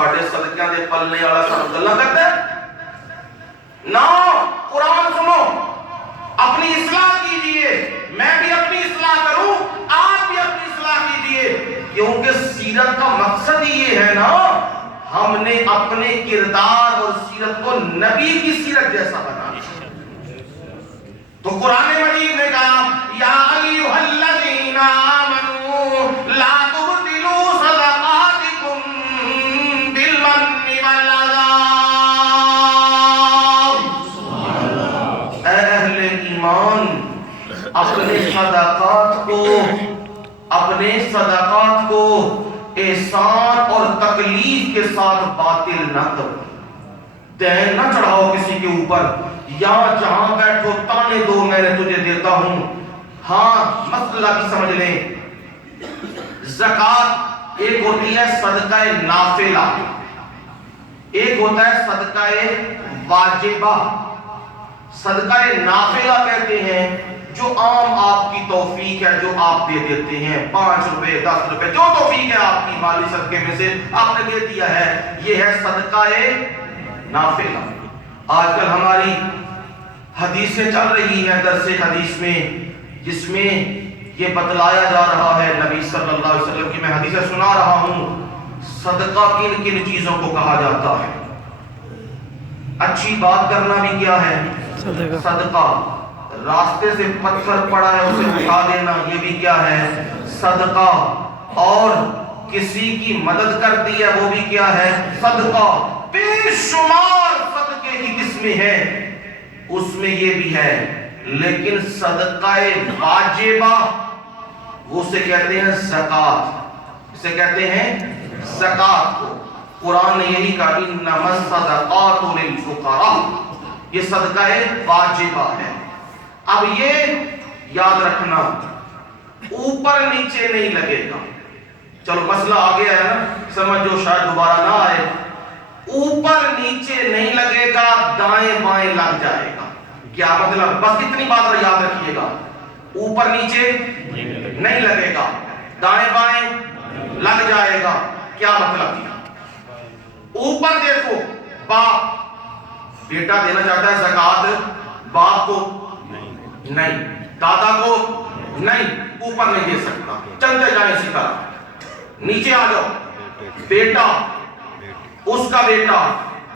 ساڑھے صدقیاں دے پلنے والا سب گلہ کرتا ہے نا. قرآن سنو, اپنی اصلاح کیجئے, میں بھی اپنی اصلاح کروں, آپ بھی اپنی اصلاح کیجئے, کیونکہ سیرت کا مقصد ہی یہ ہے نا, ہم نے اپنے کردار اور سیرت کو نبی کی سیرت جیسا بنانا. تو قرآن مجید نے کہا یا ایھا الذین آمنوا لا تبطلوا صدقاتکم بالمن والعذاب. اے اہل ایمان, اپنے صدقات کو احسان اور تکلیف کے ساتھ باطل نہ کرو. دین نہ چڑھاؤ کسی کے اوپر, یا جہاں بیٹھو تانے دو میں نے تجھے دیتا ہوں. ہاں مسئلہ بھی سمجھ لیں, زکوٰۃ ایک ہوتی ہے صدقہ نافلہ, ایک ہوتا ہے صدقہ واجبہ. صدقہ نافلہ کہتے ہیں جو عام آپ کی توفیق ہے, جو آپ دے دیتے ہیں, 5 روپے 10 روپے جو توفیق ہے آپ کی مالی صدقے میں سے آپ نے دے دیا ہے, یہ ہے صدقہ نافلہ. آج کل ہماری حدیثیں چل رہی ہیں درس حدیث میں, جس میں یہ بتلایا جا رہا ہے نبی صلی اللہ علیہ وسلم کی, میں حدیثیں سنا رہا ہوں, صدقہ کن کن چیزوں کو کہا جاتا ہے. اچھی بات کرنا بھی کیا ہے صدقہ. راستے سے پتھر پڑا ہے اسے اٹھا دینا, یہ بھی کیا ہے صدقہ. اور کسی کی مدد کر دی ہے وہ بھی کیا ہے صدقہ. بے شمار صدقے کی قسمیں ہیں, اس میں یہ بھی ہے. لیکن صدقہ واجبہ اسے کہتے ہیں زکوٰۃ, اسے کہتے ہیں زکوٰۃ کو. قرآن نے یہی کہا انما الصدقات للفقراء, یہ صدقہ واجبہ ہے. اب یہ یاد رکھنا, اوپر نیچے نہیں لگے گا. چلو مسئلہ آ گیا ہے نا, سمجھ جو شاید دوبارہ نہ آئے. اوپر نیچے نہیں لگے گا, دائیں بائیں لگ جائے گا. کیا مطلب؟ بس اتنی بات یاد رکھیے گا, اوپر نیچے نہیں لگے گا, دائیں بائیں لگ جائے گا. کیا مطلب؟ اوپر دیکھو, باپ بیٹا دینا چاہتا ہے زکوٰۃ, باپ کو نہیں, دادا کو نہیں, اوپر نہیں دے سکتا. چلتے جائیں اسی طرح. نیچے آ جاؤ, بیٹا, اس کا بیٹا,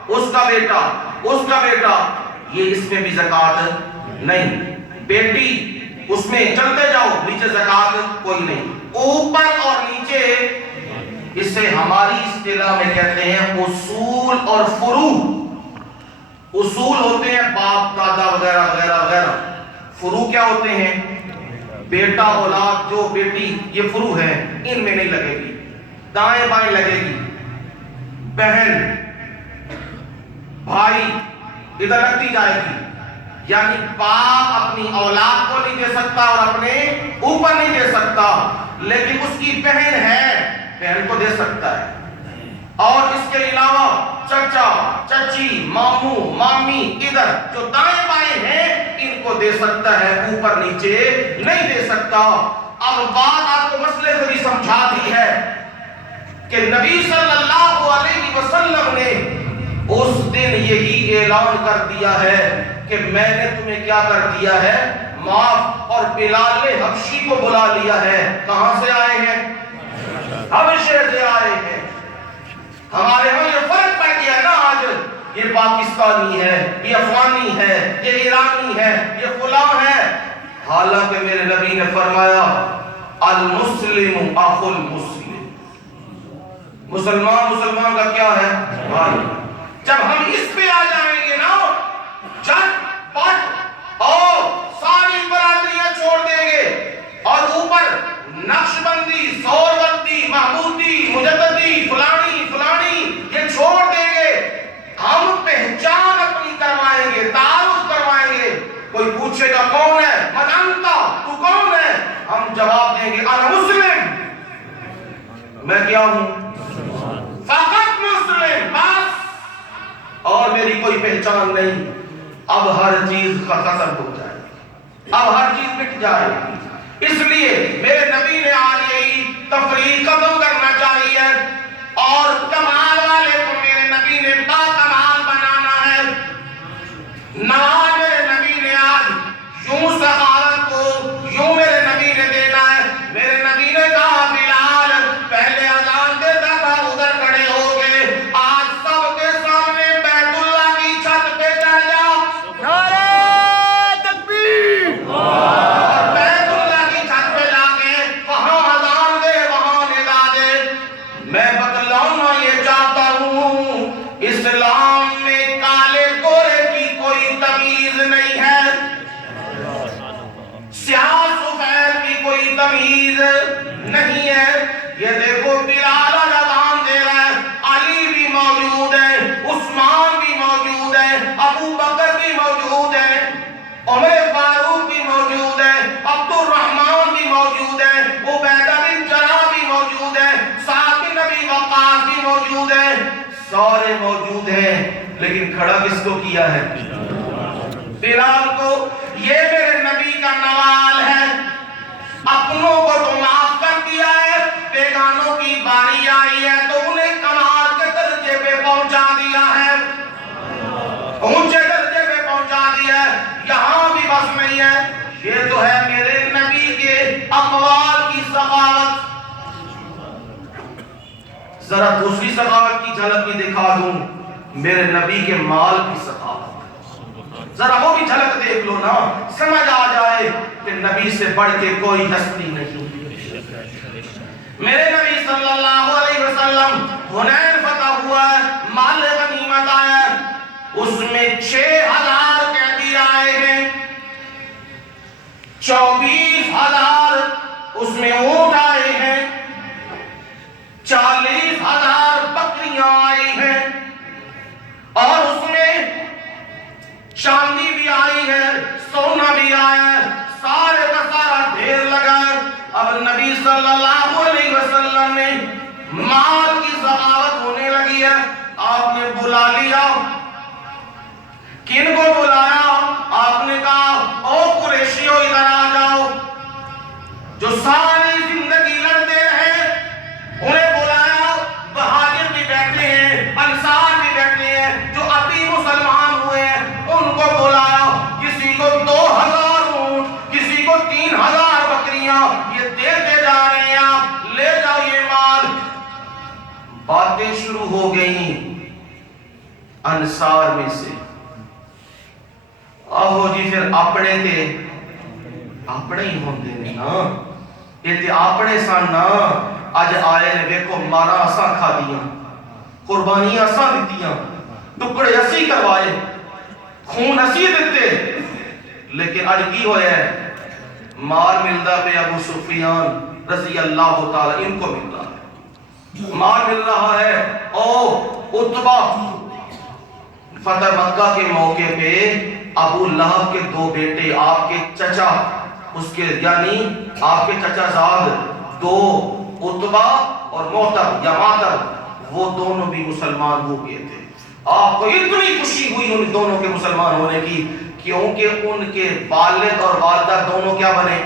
اس کا بیٹا, اس کا بیٹا, یہ اس میں بھی زکوٰۃ نہیں. بیٹی, اس میں چلتے جاؤ, نیچے زکوٰۃ کوئی نہیں. اوپر اور نیچے, اسے ہماری اصطلاح میں کہتے ہیں اصول اور فروع. اصول ہوتے ہیں باپ دادا وغیرہ وغیرہ وغیرہ. فروع کیا ہوتے ہیں؟ بیٹا اولاد جو بیٹی, یہ فروع ہے, ان میں نہیں لگے گی, دائیں بائیں لگے گی. بہن بھائی ادھر لگتی جائے گی. یعنی باپ اپنی اولاد کو نہیں دے سکتا اور اپنے اوپر نہیں دے سکتا, لیکن اس کی بہن ہے, بہن کو دے سکتا ہے. اور اس کے علاوہ چچا چچی ماموں مامی ادھر جو دائیں بائیں ہیں ان کو دے سکتا ہے, اوپر نیچے نہیں دے سکتا. اب بات آپ کو مسئلے سے بھی سمجھا دی ہے کہ نبی صلی اللہ علیہ وسلم نے اس دن یہی اعلان کر دیا ہے کہ میں نے تمہیں کیا کر دیا ہے معاف. اور بلال حبشی کو بلا لیا ہے. کہاں سے آئے ہیں؟ حبشے سے آئے ہیں. ہمارے ہاں یہ فرق پڑ گیا نا آج, یہ پاکستانی ہے, یہ افغانی ہے, یہ ایرانی ہے, یہ فلاں ہے. حالانکہ میرے نبی نے فرمایا المسلم اخو المسلم, مسلمان مسلمان کا کیا ہے بھائی. جب ہم اس پہ آ جائیں گے نا, جٹ پٹ اور ساری برادریاں چھوڑ دیں گے, اور اوپر نقشبندی, سوربندی, محمودی, مجددی, فلانی فلانی یہ چھوڑ دیں گے. ہم پہچان اپنی کروائیں گے, تعارف کروائیں گے. کوئی پوچھے گا کون ہے, من انتا, تو کون ہے, ہم جواب دیں گے انا مسلم, میں کیا ہوں, فقط مسلم بس, اور میری کوئی پہچان نہیں. اب ہر چیز ختم ہو جائے, اب ہر چیز مٹ جائے. اس لیے میرے نبی نے آج یہی تفریق ختم کرنا چاہیے, اور کمال والے سارے موجود ہیں، لیکن کھڑا کس کو کیا ہے؟ بلال کو۔ یہ میرے نبی کا نوال ہے، اپنوں کو تو معاف کر دیا ہے، بیگانوں کی باری آئی ہے تو انہیں کمال کے درجے پہ پہنچا دیا ہے، اونچے درجے پہ پہنچا دیا ہے۔ یہاں بھی بس نہیں ہے، یہ تو ہے میرے نبی کے اقوال کی سخاوت۔ ذرا دوسری سخاوت کی جھلک بھی دکھا دوں، میرے نبی کے مال کی سخاوت، ذرا وہ بھی جھلک دیکھ لو نا، سمجھ آ جائے کہ نبی سے بڑھ کے کوئی ہستی نہیں۔ میرے نبی صلی اللہ علیہ وسلم حنین فتح ہوا ہے، مال غنیمت آیا ہے، اس میں 6000 قیدی آئے ہیں، 24,000 اس میں اونٹ آئے ہیں، 40,000 بکریاں آئی ہیں، اور اس میں چاندی بھی آئی ہے، سونا بھی آیا ہے، سارے کا سارا ڈھیر لگا ہے۔ اب نبی صلی اللہ علیہ وسلم نے مال کی سخاوت ہونے لگی ہے، آپ نے بلا لیا۔ کن کو بلایا؟ آپ نے کہا او قریشیوں ادھر آ جاؤ، جو ساری زندگی لڑتے رہے انہیں بلایا، مہاجر بھی بیٹھے ہیں، انصار بھی بیٹھے ہیں، جو ابھی مسلمان ہوئے ہیں ان کو بلایا، کسی کو 2000 اونٹ، کسی کو 3000 بکریاں، یہ دیتے جا رہے ہیں، آپ لے جاؤ یہ مال۔ باتیں شروع ہو گئیں انصار میں سے، آہو جی پھر اپنے تھے، اپنے ہی ہوندے نے نا، یہ تھے اپنے سان نا، آج آئے نے دیکھو مارا اساں کھا دیا، قربانیاں اساں دیتیاں، ٹکڑے اسی کروائے، خون اسی دیتے، لیکن آج کی ہویا ہے؟ مال ملدا پہ ابو سفیان رضی اللہ تعالی ان کو مل رہا ہے، مال مل رہا ہے۔ او عتبہ فتح مکہ کے موقع پہ ابو لہب کے 2 بیٹے، آپ کے چچا، اس کے یعنی آپ کے چچا زاد 2 عتبہ اور معتب یا معتب، وہ دونوں بھی مسلمان ہو گئے تھے۔ آپ کو اتنی خوشی ہوئی ان دونوں کے مسلمان ہونے کی، کیونکہ ان کے والد اور والدہ دونوں کیا بنے؟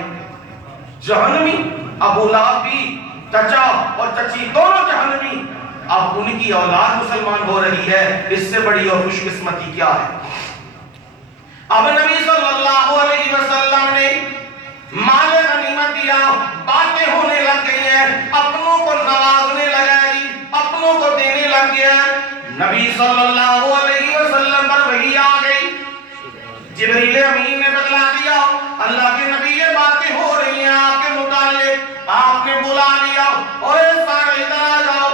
جہنمی۔ ابو لہب بھی، چچا اور چچی دونوں جہنمی، اب ان کی اولاد مسلمان ہو رہی ہے، اس سے بڑی اور خوش قسمتی کیا ہے؟ اب نبی صلی اللہ علیہ وسلم نے مال غنیمت دیا، باتیں ہونے لگ گئی ہیں، اپنوں کو نوازنے لگا جی، اپنوں کو دینے لگ گیا۔ نبی صلی اللہ علیہ وسلم پر وحی آ گئی، جبریل امین نے بتلا دیا اللہ کے نبی یہ باتیں ہو رہی ہیں آپ کے متعلق، آپ نے بلا لیا، اور سارے ادھر آ جاؤ،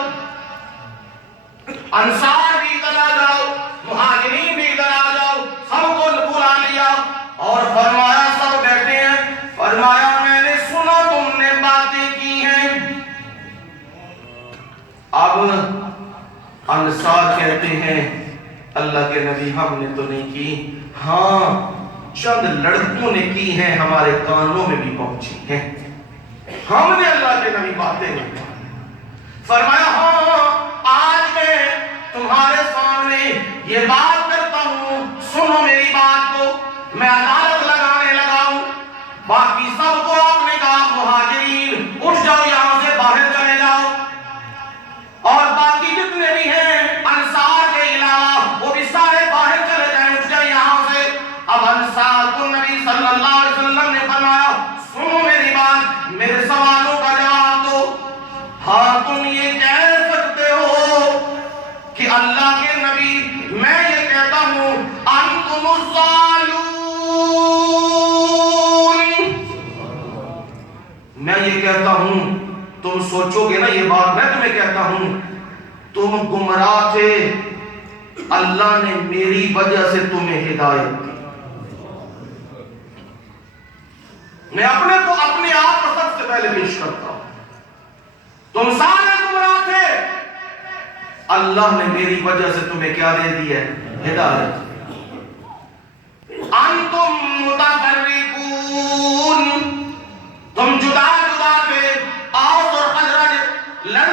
انصار بھی ادھر آ جاؤ، مہاجرین بھی ادھر آ جاؤ، سب کو بلا لیا اور فرمایا سب بیٹھے ہیں، فرمایا میں نے سنا تم نے باتیں کی ہیں۔ اب انصار کہتے ہیں اللہ کے نبی ہم نے تو نہیں کی، ہاں چند لڑکوں نے کی ہیں، ہمارے کانوں میں بھی پہنچی ہیں، ہم نے اللہ کے نبی باتیں نہیں۔ فرمایا ہاں آج میں تمہارے سامنے یہ بات کرتا ہوں، سنو میری بات کو، میں عدالت لگانے لگا ہوں۔ باقی سب کو آپ نے کہا مہاجرین اٹھ جاؤ یہاں سے باہر چلے جاؤ، اور باقی جتنے بھی ہیں انصار کے علاوہ وہ بھی سارے باہر چلے جائیں، اٹھ جائیں یہاں سے۔ اب انصار کو نبی صلی اللہ علیہ وسلم نے فرمایا سنو میری بات، میرے سوالوں کا جواب دو۔ ہاں تم یہ کہہ سکتے ہو کہ اللہ کے نبی میں یہ کہتا ہوں انتم الظالمون، میں یہ کہتا ہوں، تم سوچو گے نا یہ بات میں تمہیں کہتا ہوں، تم گمراہ تھے، اللہ نے میری وجہ سے تمہیں ہدایت دی۔ میں اپنے کو اپنے آپ کو سب سے پہلے پیش کرتا ہوں، تم سارے گمراہ تھے، اللہ نے میری وجہ سے تمہیں کیا دے دی ہے؟ ہدایت۔ انتم متفرقون، تم جدا جدا تھے، اوس اور خزرج لڑ